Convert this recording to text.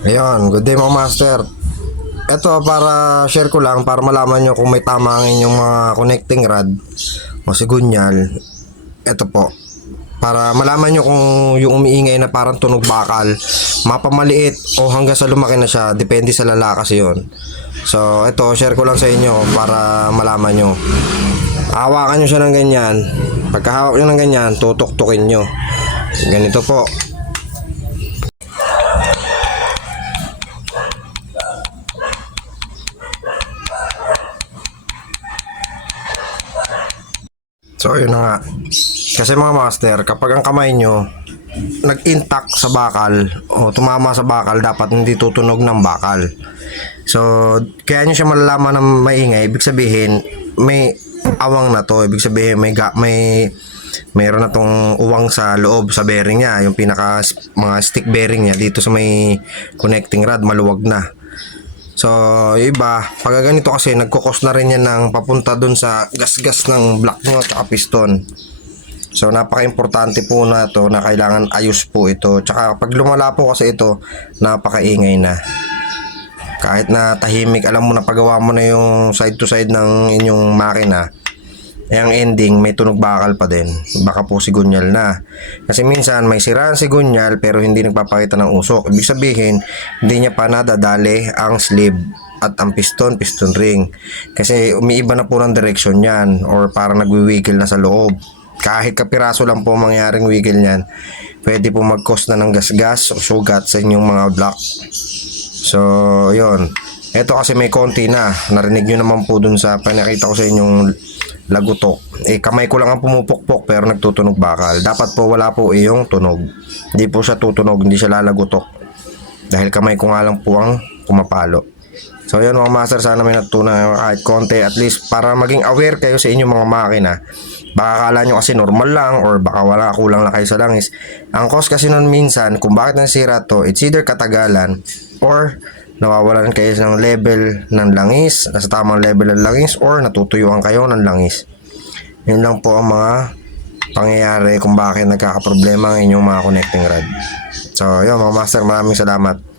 Ayun, good day mga master. Ito para share ko lang para malaman nyo kung may tama ang inyong mga connecting rod o sigunyal. Ito po. Para malaman nyo kung yung umiingay na parang tunog bakal, mapamaliit o hanggang sa lumaki na siya, depende sa lalakas yon. So, ito, share ko lang sa inyo para malaman nyo. Hawakan nyo siya ng ganyan. Pagkahawak nyo ng ganyan, tutok-tukin nyo. Ganito po. So, yun na nga. Kasi mga master, kapag ang kamay nyo nag-intact sa bakal o tumama sa bakal, dapat hindi tutunog ng bakal. So, kaya nyo siya malalaman ng maingay, ibig sabihin, may awang na to. Ibig sabihin, may, ga, may mayroon na tong uwang sa loob sa bearing niya, yung pinaka mga stick bearing niya dito sa may connecting rod, maluwag na. So, iba, pag ganito kasi, nagkukos na rin yan ng papunta dun sa gas-gas ng block nyo at piston. So, napaka-importante po na to na kailangan ayos po ito. Tsaka, pag lumala po kasi ito, napakaingay na. Kahit na tahimik, alam mo na pagawa mo na yung side to side ng inyong makina, eh ending may tunog bakal pa din. Baka po sigunyal na. Kasi minsan may siraan sigunyal pero hindi nagpapakita ng usok. Ibig sabihin, hindi niya pa nadadali ang sleeve at ang piston, piston ring. Kasi umiiba na po ng direction yan or parang nagwiwiggle na sa loob. Kahit kapiraso lang po mangyaring wiggle niyan, pwede po mag-cause na ng gasgas o sugat sa inyong mga block. So, yon. Ito kasi may konti na. Narinig nyo naman po dun sa pinakita ko sa inyong lagutok. Eh, kamay ko lang ang pumupukpok pero nagtutunog bakal. Dapat po wala po iyong tunog. Hindi po siya tutunog, hindi siya lalagutok. Dahil kamay ko nga lang po ang pumapalo. So yun mga master, sana may natutunan kahit konti at least para maging aware kayo sa inyong mga makina. Baka akala nyo kasi normal lang or baka wala kulang lang kayo sa langis. Ang cause kasi nun minsan kung bakit nasira to, it's either katagalan or nawawalan kayo ng level ng langis, nasa tamang level ng langis or natutuyuan kayo ng langis. Yun lang po ang mga pangyayari kung bakit nagkakaproblema ang inyong mga connecting rod. So, yun mga master, maraming salamat.